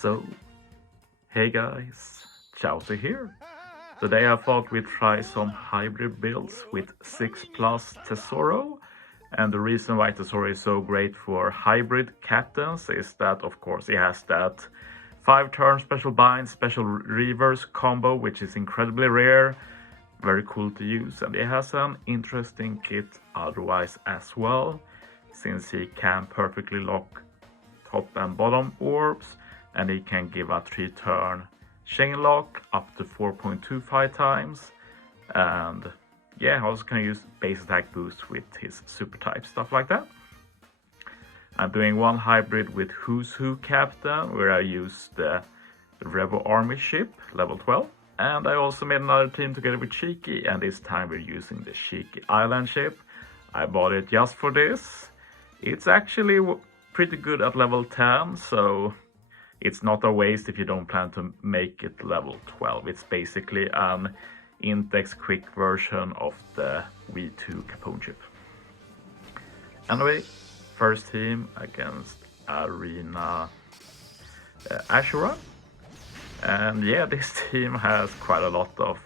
So, hey guys, Chauzu here. Today I thought we'd try some hybrid builds with 6 plus Tesoro. And the reason why Tesoro is so great for hybrid captains is that, of course, he has that 5-turn special bind, special reverse combo, which is incredibly rare, very cool to use. And he has an interesting kit otherwise as well, since he can perfectly lock top and bottom orbs, and he can give a 3-turn chain lock up to 4.25 times. And yeah, also can use base attack boost with his super type, stuff like that. I'm doing one hybrid with Who's Who Captain, where I use the Revo Army ship, level 12. And I also made another team together with Cheeky, and this time we're using the Cheeky Island ship. I bought it just for this. It's actually pretty good at level 10, so it's not a waste if you don't plan to make it level 12. It's basically an Intex quick version of the V2 Capone ship. Anyway, first team against Arena Ashura. And yeah, this team has quite a lot of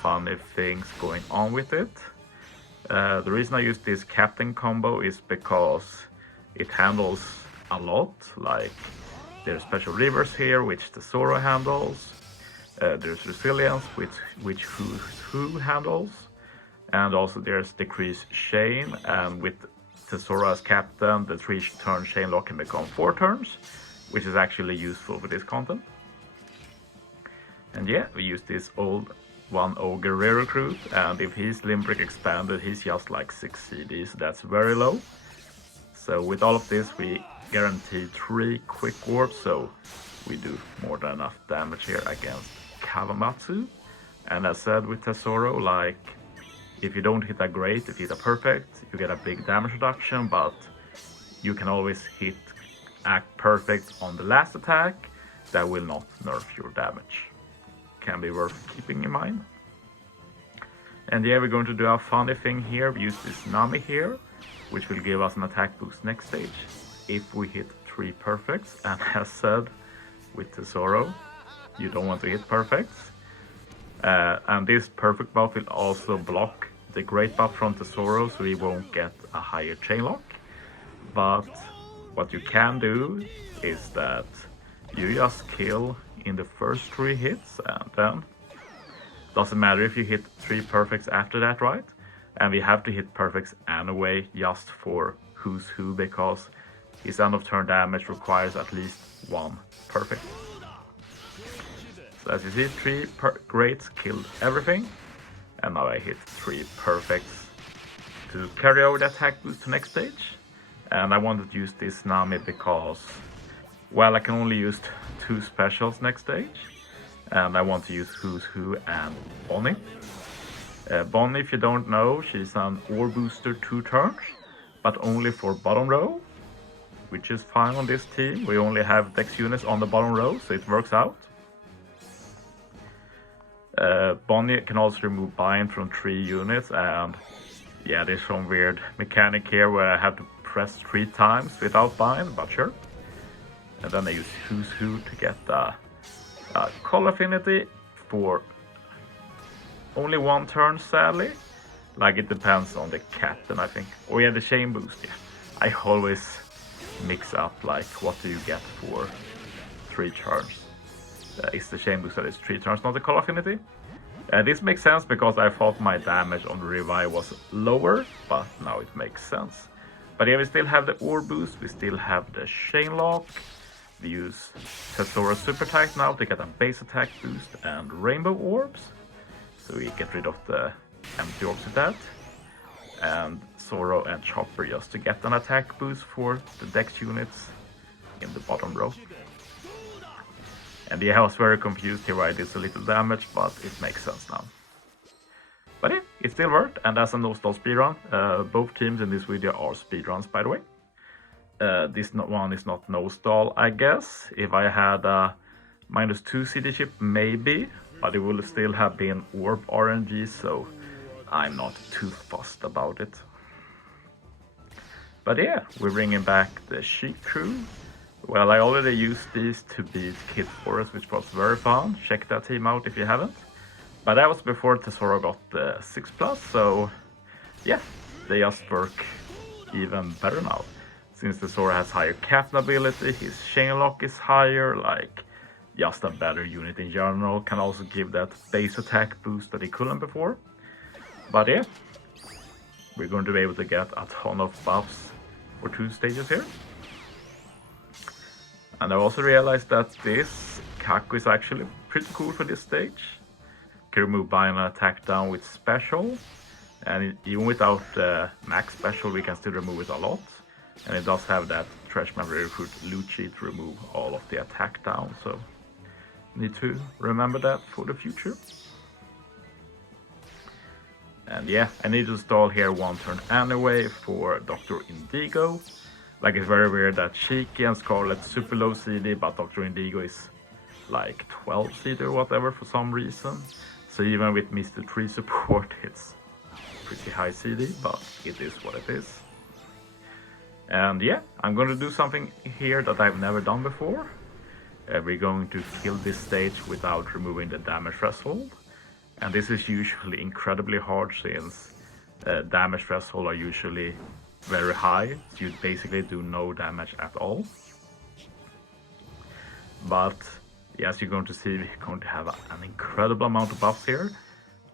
funny things going on with it. The reason I use this captain combo is because it handles a lot, like there's special reverse here, which Tesoro handles. There's resilience, which Who handles. And also there's decreased chain, and with Tesoro as captain, the 3-turn chain lock can become 4 turns, which is actually useful for this content. And yeah, we use this old 1 Ogre rare recruit, and if he's Limbrick expanded, he's just like 6 CDs, that's very low. So with all of this, we guarantee 3 quick orbs, so we do more than enough damage here against Kawamatsu. And as said with Tesoro, like, if you don't hit a great, if you hit a perfect, you get a big damage reduction, but you can always hit act perfect on the last attack. That will not nerf your damage. Can be worth keeping in mind. And yeah, we're going to do a funny thing here. We use this Nami here, which will give us an attack boost next stage if we hit 3 perfects. And as said with Tesoro, you don't want to hit perfects. And this perfect buff will also block the great buff from Tesoro, so he won't get a higher chain lock. But what you can do is that you just kill in the first 3 hits, and then doesn't matter if you hit 3 perfects after that, right? And we have to hit perfects anyway, just for Who's Who, because his end of turn damage requires at least 1 perfect. So as you see, 3 greats killed everything, and now I hit 3 perfects to carry over the attack boost to next stage. And I wanted to use this Nami because, well, I can only use 2 specials next stage, and I want to use Who's Who and Bonnie. Bonnie, if you don't know, she's an Orb Booster 2 turns, but only for bottom row, which is fine on this team. We only have Dex units on the bottom row, so it works out. Bonnie can also remove bind from 3 units, and yeah, there's some weird mechanic here where I have to press 3 times without bind, but sure. And then I use Who's Who to get the call affinity for only 1 turn, sadly. Like, it depends on the captain, I think. Oh yeah, the chain boost, yeah. I always mix up, like, what do you get for 3 turns. It's the chain boost that is 3 turns, not the call affinity. This makes sense because I thought my damage on the revive was lower, but now it makes sense. But yeah, we still have the Orb boost, we still have the chain lock. We use Tesoro super type now to get a base attack boost and rainbow orbs. So we get rid of the empty orbs with that. And Zoro and Chopper just to get an attack boost for the Dex units in the bottom row. And yeah, I was very confused here why I did so little damage, but it makes sense now. But yeah, it still worked, and as a no-stall speedrun, both teams in this video are speedruns, by the way. This one is not no-stall, I guess. If I had a -2 CD chip, maybe, but it would still have been Orb RNG, so I'm not too fussed about it. But yeah, we're bringing back the Sheik crew. Well, I already used these to beat Kid Forest, which was very fun. Check that team out if you haven't. But that was before Tesoro got the 6+, so yeah, they just work even better now. Since Tesoro has higher captain ability, his chain lock is higher, like just a better unit in general, can also give that base attack boost that he couldn't before. But yeah, we're going to be able to get a ton of buffs for 2 stages here. And I also realized that this Kaku is actually pretty cool for this stage. Can remove bind and attack down with special, and even without the max special we can still remove it a lot. And it does have that Trash Memory Recruit loot sheet to remove all of the attack down, so need to remember that for the future. And yeah, I need to stall here 1 turn anyway for Dr. Indigo. Like, it's very weird that Shiki and Scarlet super low CD, but Dr. Indigo is like 12 CD or whatever for some reason. So even with Mr. 3 support, it's pretty high CD, but it is what it is. And yeah, I'm going to do something here that I've never done before. We're going to kill this stage without removing the damage threshold. And this is usually incredibly hard since damage threshold are usually very high, so you basically do no damage at all. But yes, you're going to see we're going to have an incredible amount of buffs here.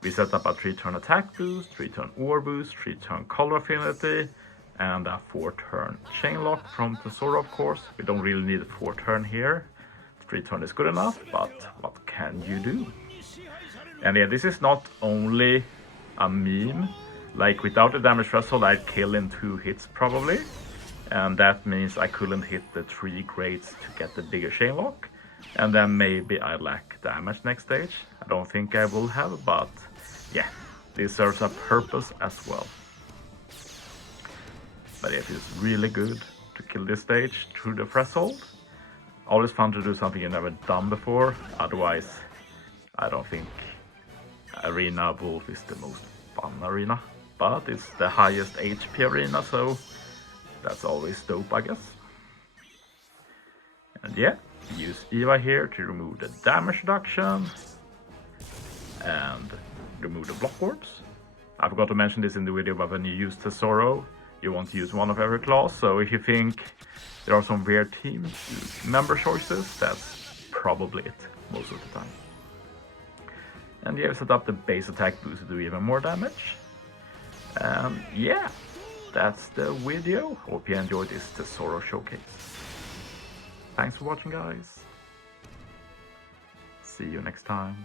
We set up a 3-turn attack boost, 3-turn ore boost, 3-turn color affinity, and a 4-turn chain lock from Tesoro, of course. We don't really need a 4-turn here. 3-turn is good enough, but what can you do? And yeah, this is not only a meme. Like, without the damage threshold, I'd kill in 2 hits probably. And that means I couldn't hit the 3 grades to get the bigger chain lock. And then maybe I lack damage next stage. I don't think I will have, but yeah, this serves a purpose as well. But it is really good to kill this stage through the threshold. Always fun to do something you've never done before. Otherwise, I don't think Arena Wolf is the most fun arena. But it's the highest HP arena, so that's always dope, I guess. And yeah, use Eva here to remove the damage reduction and remove the block warps. I forgot to mention this in the video, but when you use Tesoro, you want to use one of every class. So if you think there are some weird team member choices, that's probably it most of the time. And yeah, we set up the base attack boost to do even more damage. And yeah, that's the video. Hope you enjoyed this Tesoro showcase. Thanks for watching, guys. See you next time.